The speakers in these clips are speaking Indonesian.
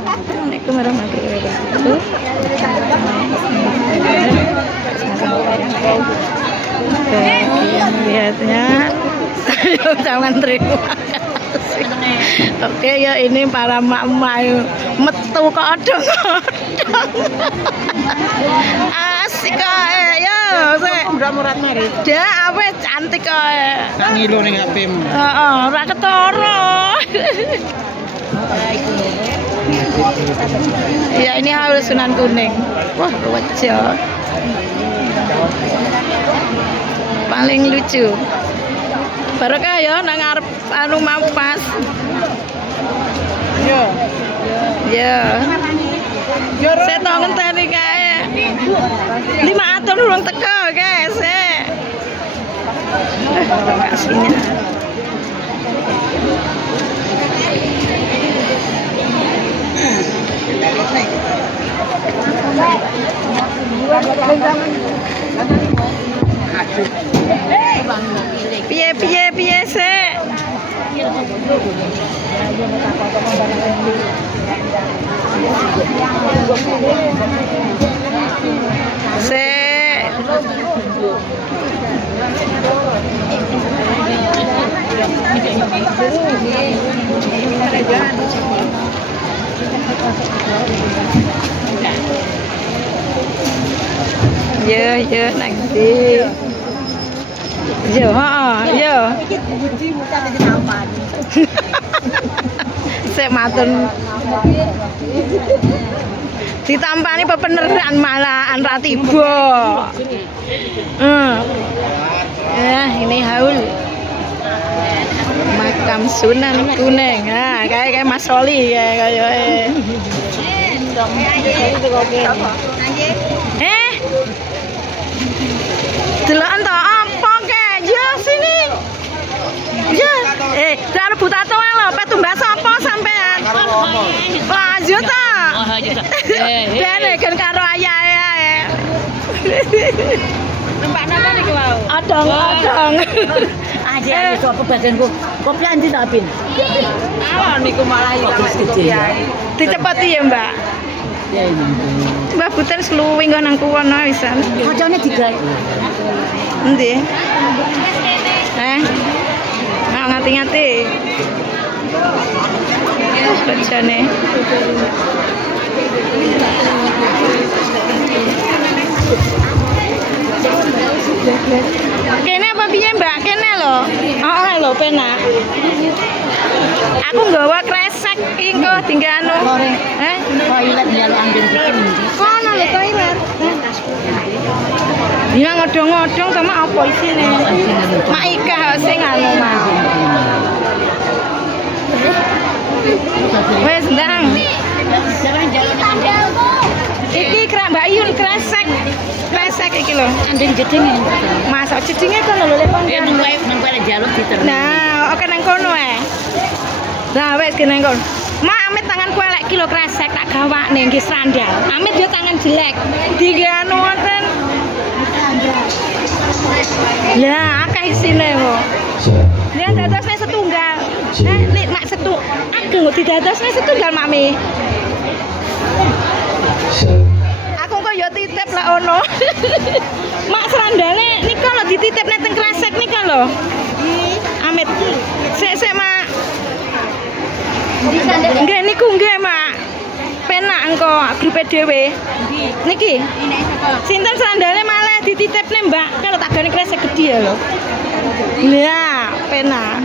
Assalamualaikum warahmatullahi wabarakatuh. Lihatnya, jangan terima kasih. Oke ya, ini para mak-mak metu kok odong-odong. Asik kok ya, Murah-murah mari. dia apa cantik kok. Tak ngilu ning HP mu. Heeh, ora ketara. Ya ini Haul Sunan Kuning. Wah, wajah. Paling lucu. Barokah ya nang arep anu mampas. Yo. Ya. Saya tahu ngenteni kae. 5 atur urung teko, guys. Kasihnya. Piye sih? Ya nanti. Yo, yo. Saya matun. Ditampani pepeneran malahan ra tiba. Ya, ini Haul. Makam Sunan Kuning. Nah, kayak Mas Roli kayak. Delokan to apa kek? Ya sini. Ya, ora buta to lho, petumbas apa sampean? Lanjut ta. Bene kan karo ayahe ae. Numpak napa niku wau? Adong-adong. Aja itu apa badanku. Kopi anjing tak bin. Ah niku malah dicepeti ya, Mbak. Ya ini. Mbak Buten sluwing nang kuwono wisan. Kocone digawe. Endi? Ngati-ngati. Kocone. Kene apa piye Mbak? Kene lho. Heeh lho penak. Aku nggawa kresek iki engko tinggal anu. Toilet nyalu ambil bikin. Kono lho toilet. Dia ngodong-ngodong sama apa isine? Mak Ika sing anu mau. Wes ndang. Iki Mbak Yun kresek. Kresek iki lho. Andeng jeding. Masak jedinge kono lho lepon. Ya nang kowe jaluk diterus. Nah, oke nang kono Lah wes kene nang kono. Mak amit tangan kowe lek kilo kresek tak gawakne nggih srandal. Amit dia tangan jelek. Dienggo anu wonten. Ya, akeh isine kok. Dia dadosne setunggal. Nek mak ageng kok didadosne setunggal Mami. Aku kok yo titip lah ono. Mak serandale nika lho dititipne teng kresek nika lho. Amit. Sik Mak. Nggih niku nggih Mak. Penak engko grupe dhewe. Niki. Sinten serandale malah dititipne Mbak. Kalau tak gane kresek gedhi ya lho. Lah, penak.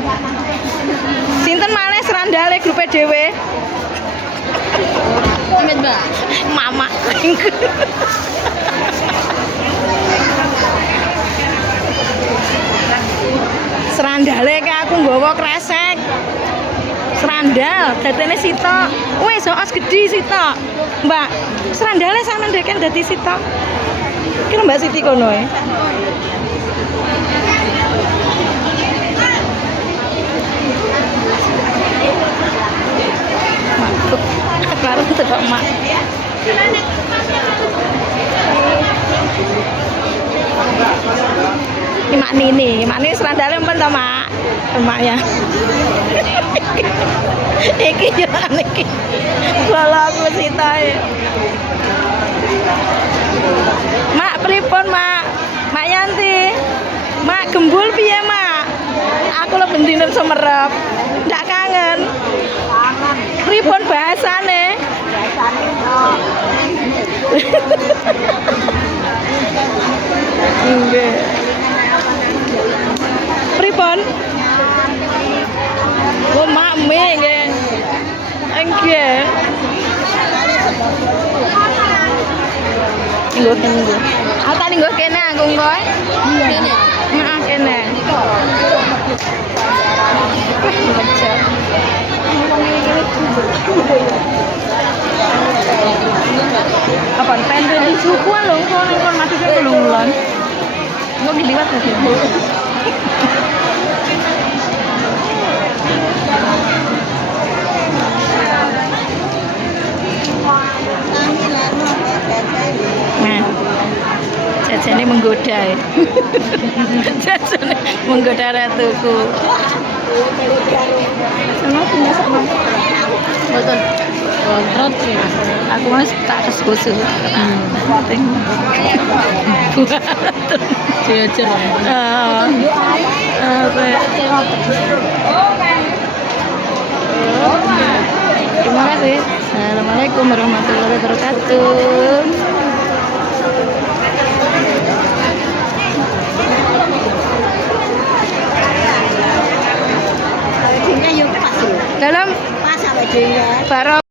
Sinten malah serandale grupe dhewe. Amit Mbak. Mama. Serandale ke aku nggawa kresek. Serandal dadene sitok. Wis os gedhi sitok. Mbak, serandale sampean ndeken dadi sitok. Iki Mbak Siti kono e. Baru tebak mak. Ini mak Nini serandale empun to mak. Emaknya. Iki yo iki. Balap Mak pripun, Mak? Mak Yanti. Mak gembul piye, Mak? Aku lho bendino semerep. Ndak kangen. Kangen. Pripun bahasane? Nggih. Pripun? Oh, Mak mie nggih. Nggih. Nggo kene nggo. Ah tak nggo kene aku nggo. Kene. Heeh, kene. Apa pendek di suku lho kon mati ke lulun. Engko diliwat lagi. Nah, jajane menggoda ya. Jajane menggoda ratuku. Sama punya sama. Betul. Kontrol aku mas tak kesusu. Penting. Jajar. Terima kasih. Assalamualaikum warahmatullahi wabarakatuh. Dalam Pas apa dia? barang